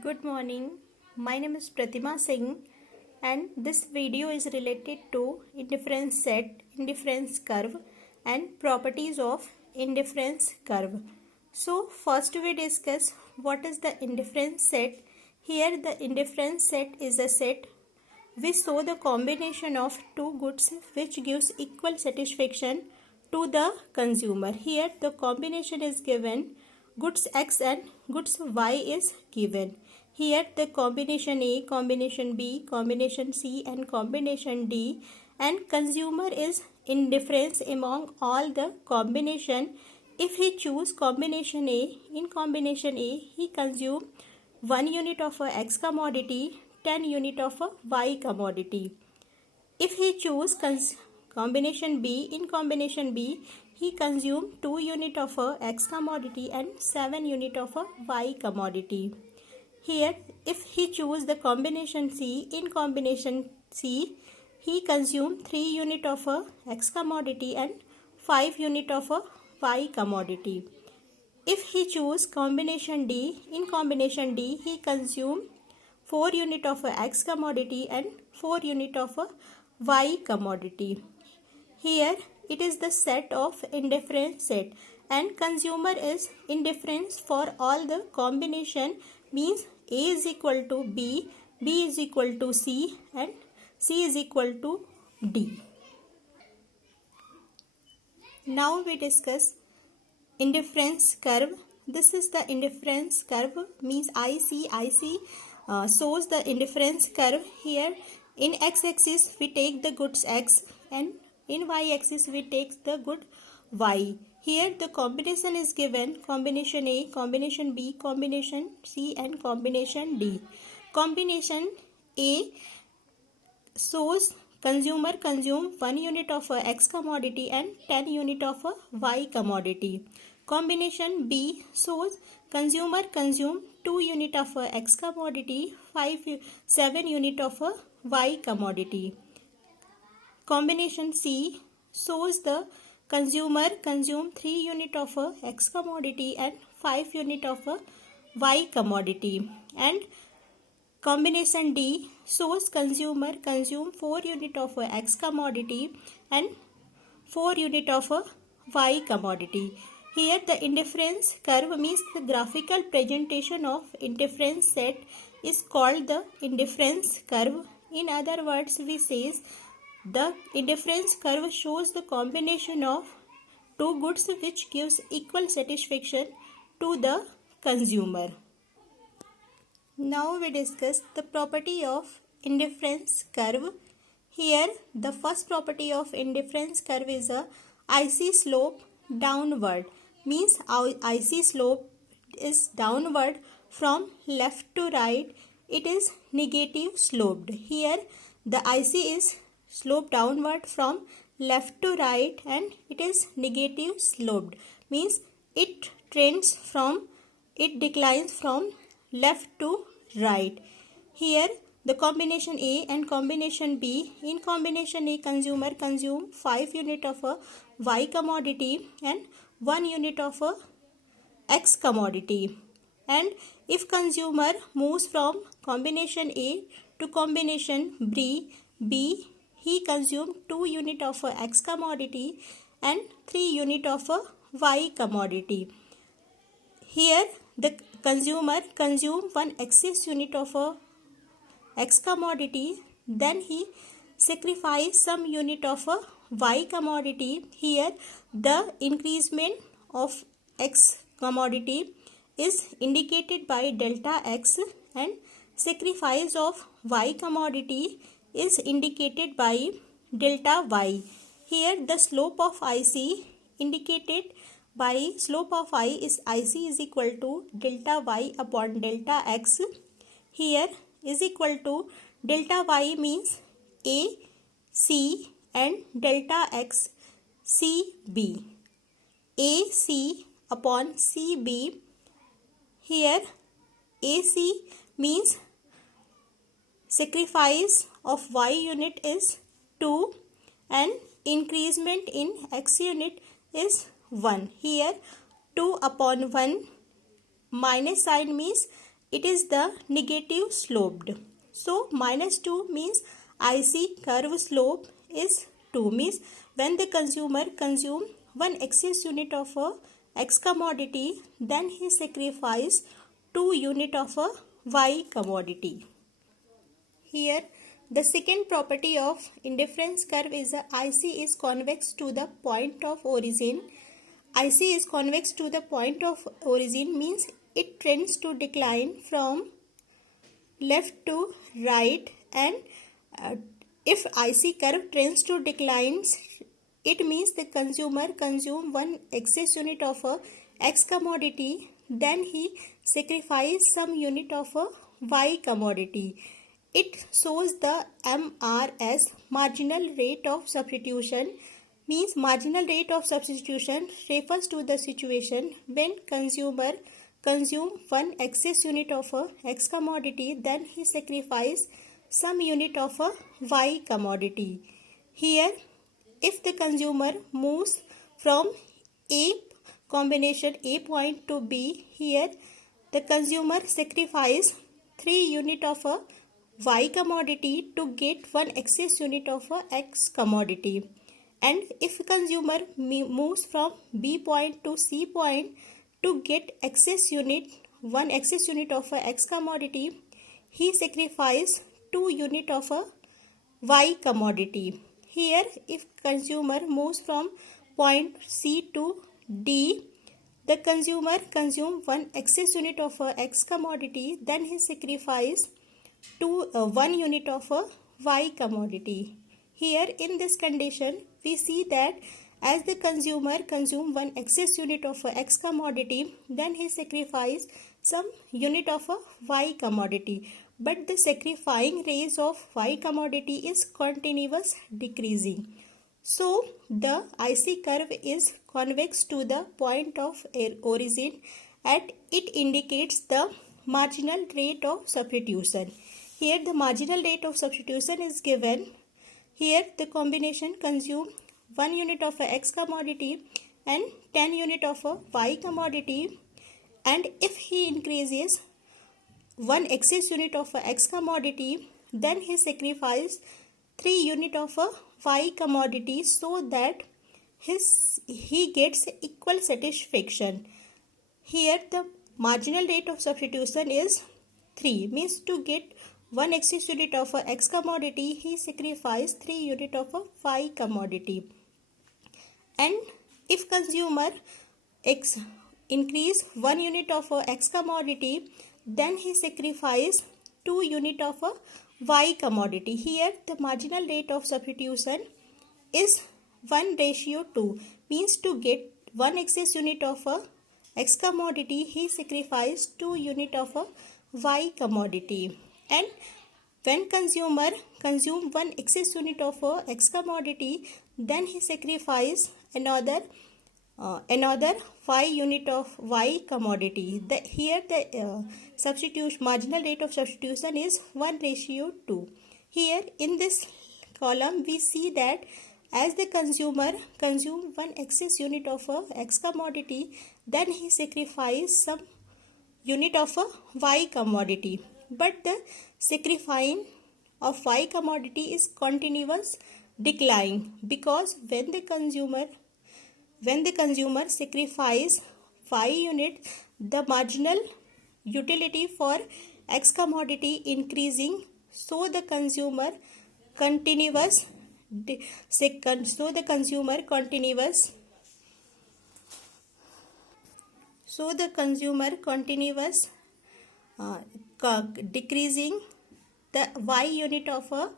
Good morning. My name is Pratima Singh and this video is related to indifference set, indifference curve and properties of indifference curve. So first we discuss what is the indifference set. Here the indifference set is a set we show the combination of two goods which gives equal satisfaction to the consumer. Here the combination is given goods X and goods Y is given. Here the combination A, combination B, combination C and combination D, and consumer is indifference among all the combination. If he choose combination A, in combination A he consume 1 unit of a X commodity, 10 unit of a Y commodity. If he choose combination B, in combination B he consume 2 unit of a X commodity and 7 unit of a Y commodity. Here if he choose the combination C, in combination C he consume 3 unit of a X commodity and 5 unit of a Y commodity. If he choose combination D, in combination D he consume 4 unit of a X commodity and 4 unit of a Y commodity. Here it is the set of indifference set and consumer is indifference for all the combination, means A is equal to B, B is equal to C and C is equal to D. Now we discuss indifference curve. This is the indifference curve, means IC shows the indifference curve. Here in x-axis we take the goods X and in y-axis we take the good Y. Here the combination is given combination A, combination B, combination C and combination D. Combination A shows consumer consume 1 unit of a X commodity and 10 unit of a Y commodity. Combination B shows consumer consume 2 unit of a X commodity, 7 unit of a Y commodity. Combination C shows the consumer consume 3 unit of a X commodity and 5 unit of a Y commodity. And combination D shows consumer consume 4 unit of a X commodity and 4 unit of a Y commodity. Here the indifference curve, means the graphical presentation of indifference set, is called the indifference curve. In other words, we says the indifference curve shows the combination of two goods which gives equal satisfaction to the consumer. Now we discuss the property of indifference curve. Here the first property of indifference curve is a IC slope downward, means our IC slope is downward from left to right. It is negative sloped. Here the IC is sloped downward from left to right and it is negative sloped, means it declines from left to right. Here the combination A and combination B, in combination A consumer consume 5 unit of a Y commodity and 1 unit of a X commodity. And if consumer moves from combination A to combination B, he consume 2 unit of a X commodity and 3 unit of a Y commodity. Here the consumer consume 1 excess unit of a X commodity, then he sacrifice some unit of a Y commodity. Here the increasement of X commodity is indicated by delta X and sacrifice of Y commodity is indicated by delta Y. Here the slope of IC indicated by slope of I is IC is equal to delta Y upon delta X. Here is equal to delta Y means A, C and delta X CB. AC upon CB. Here AC means sacrifice of Y unit is 2 and increment in X unit is 1. Here 2 upon 1 minus sign means it is the negative sloped. So minus 2 means IC curve slope is 2, means when the consumer consume one excess unit of a X commodity, then he sacrifice 2 unit of a Y commodity. Here the second property of indifference curve is the IC is convex to the point of origin. IC is convex to the point of origin means it trends to decline from left to right, and if IC curve trends to declines, it means the consumer consume one excess unit of a X commodity, then he sacrifice some unit of a Y commodity. It shows the MRS, marginal rate of substitution, means marginal rate of substitution refers to the situation when consumer consume one excess unit of a X commodity, then he sacrifice some unit of a Y commodity. Here, if the consumer moves from A combination A point to B, here the consumer sacrifice 3 unit of a Y commodity to get one excess unit of a X commodity. And if consumer moves from B point to C point to get one excess unit of a X commodity, he sacrifice 2 unit of a Y commodity. Here, if consumer moves from point C to D, the consumer consume one excess unit of a X commodity, then he sacrifice 1 unit of a Y commodity. Here in this condition, we see that as the consumer consume one excess unit of a X commodity, then he sacrifice some unit of a Y commodity. But the sacrificing rate of Y commodity is continuous decreasing. So the IC curve is convex to the point of origin, and it indicates the marginal rate of substitution. Here the marginal rate of substitution is given. Here the combination consume 1 unit of a X commodity and 10 unit of a Y commodity, and if he increases one excess unit of a X commodity, then he sacrifice 3 unit of a Y commodity so that he gets equal satisfaction. Here the marginal rate of substitution is 3, means to get one excess unit of a X commodity, he sacrifice 3 unit of a Y commodity. And if consumer increase 1 unit of a X commodity, then he sacrifice 2 unit of a Y commodity. Here the marginal rate of substitution is 1:2, means to get one excess unit of a X commodity, he sacrifice 2 unit of a Y commodity. And when consumer consume one excess unit of a X commodity, then he sacrifice another 5 unit of Y commodity. Here the marginal rate of substitution is 1:2. Here in this column we see that as the consumer consume one excess unit of a X commodity, then he sacrifice some unit of a Y commodity. But the sacrificing of Y commodity is continuous decline, because when the consumer sacrifice Y unit, the marginal utility for X commodity increasing, so the consumer continuous decreasing the Y unit of a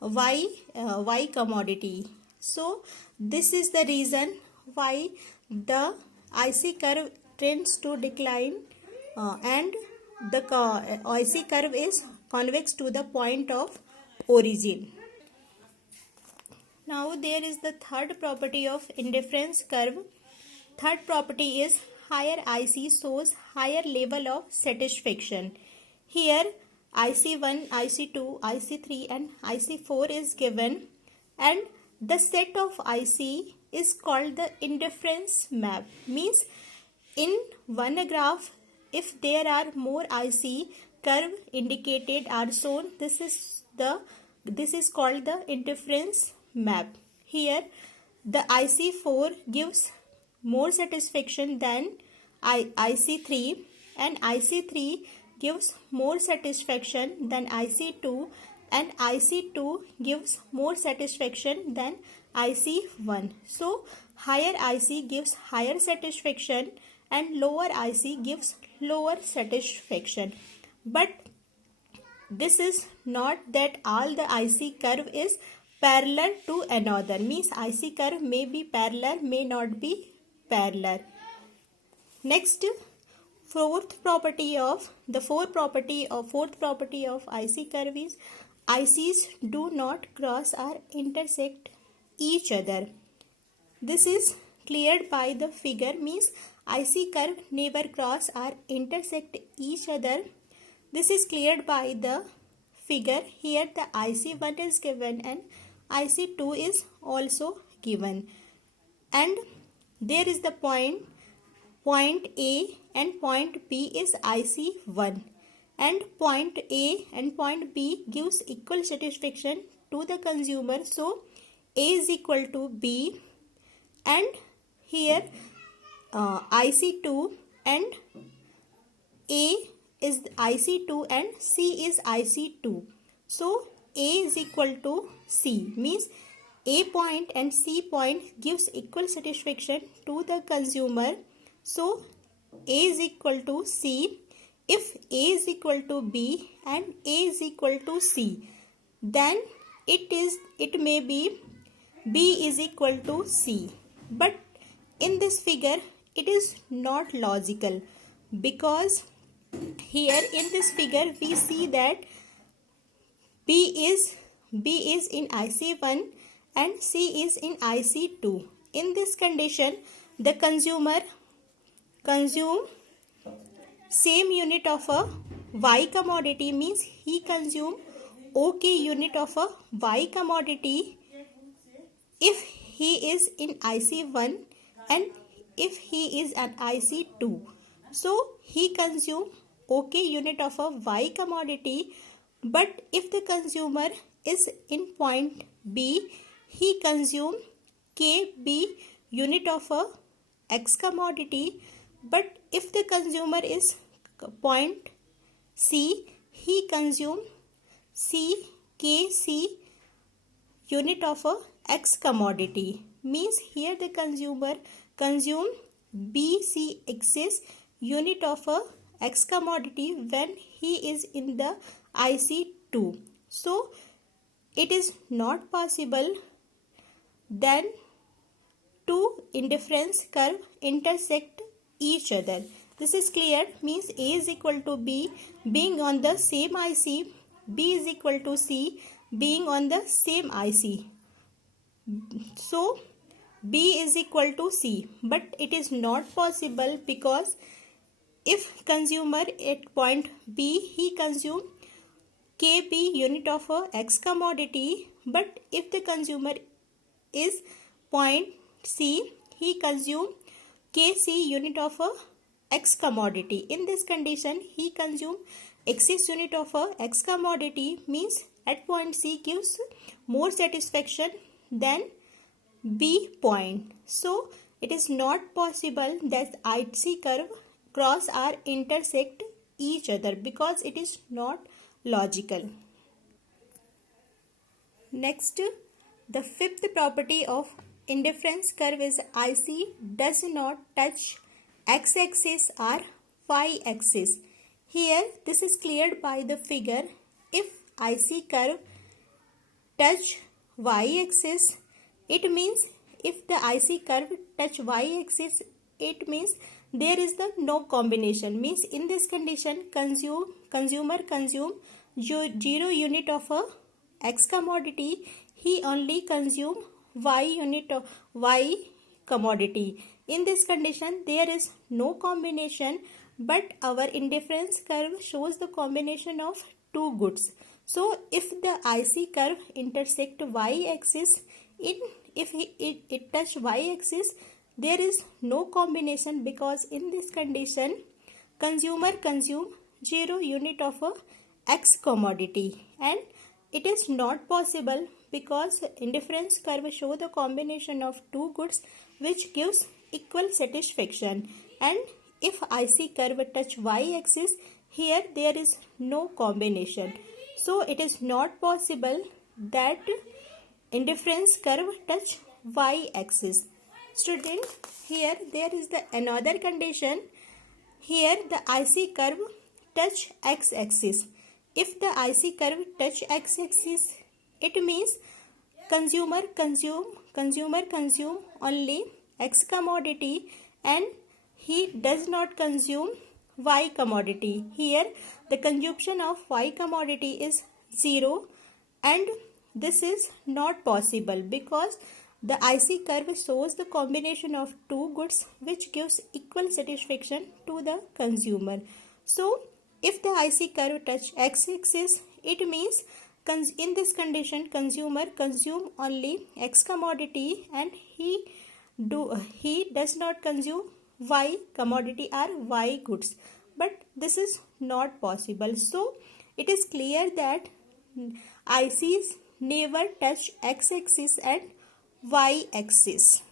Y commodity. So this is the reason why the IC curve trends to decline, and the IC curve is convex to the point of origin. Now there is the third property of indifference curve. Third property is higher IC shows higher level of satisfaction. Here IC1, IC2, IC3 and IC4 is given, and the set of IC is called the indifference map. Means in one graph if there are more IC curve indicated are shown, this is called the interference map. Here the IC4 gives more satisfaction than IC3, and IC3 gives more satisfaction than IC2, and IC2 gives more satisfaction than IC1. So higher IC gives higher satisfaction and lower IC gives lower satisfaction. But this is not that all the IC curve is parallel to another. Means IC curve may be parallel, may not be parallel. Next, fourth property of IC curve is ICs do not cross or intersect each other. This is cleared by the figure, means IC curve never cross or intersect each other. This is cleared by the figure. Here the IC1 is given and IC2 is also given, and there is the point A and point B is IC1, and point A and point B gives equal satisfaction to the consumer. So A is equal to B, and here IC2 and A is IC2 and C is IC2. So A is equal to C, means A point and C point gives equal satisfaction to the consumer. So A is equal to C. If A is equal to B and A is equal to C, then it may be B is equal to C. But in this figure it is not logical, because here in this figure we see that B is in IC1 and C is in IC2. In this condition, the consumer consume same unit of a Y commodity, means he consume OK unit of a Y commodity if he is in IC1 and if he is an IC2. So he consume OK unit of a Y commodity, but if the consumer is in point B, he consume KB unit of a X commodity. But if the consumer is point C, he consume KC unit of a X commodity. Means here the consumer consume BCX's unit of a X commodity when he is in the IC2. So it is not possible then two indifference curve intersect each other. This is clear, means A is equal to B being on the same IC, B is equal to C being on the same IC. So B is equal to C, but it is not possible, because if consumer at point B, he consume KB unit of a X commodity, but if the consumer is point C, he consume KC unit of a X commodity. In this condition, he consume X's unit of a X commodity, means at point C gives more satisfaction than B point. So it is not possible that IC curve cross or intersect each other, because it is not logical. Next, the fifth property of indifference curve is IC does not touch x-axis or y-axis. Here this is cleared by the figure. If IC curve touch y-axis, it means if the IC curve touch y-axis, it means there is the no combination. Means in this condition, consumer consume 0 unit of a X commodity, he only consume Y unit of Y commodity. In this condition, there is no combination, but our indifference curve shows the combination of two goods. So if the IC curve intersect y-axis, if it touch y-axis, there is no combination, because in this condition consumer consume 0 unit of a X commodity, and it is not possible because indifference curve show the combination of two goods which gives equal satisfaction, and if IC curve touch Y axis, here there is no combination, so it is not possible that indifference curve touch Y axis. Student, here there is the another condition. Here the IC curve touch X axis. If the IC curve touch X axis, it means consumer consume only X commodity and he does not consume Y commodity. Here the consumption of Y commodity is 0, and this is not possible because the IC curve shows the combination of two goods which gives equal satisfaction to the consumer. So if the IC curve touch X axis, it means in this condition consumer consume only X commodity and he does not consume Y commodity or Y goods. But this is not possible. So it is clear that ICs never touch X axis and Y axis.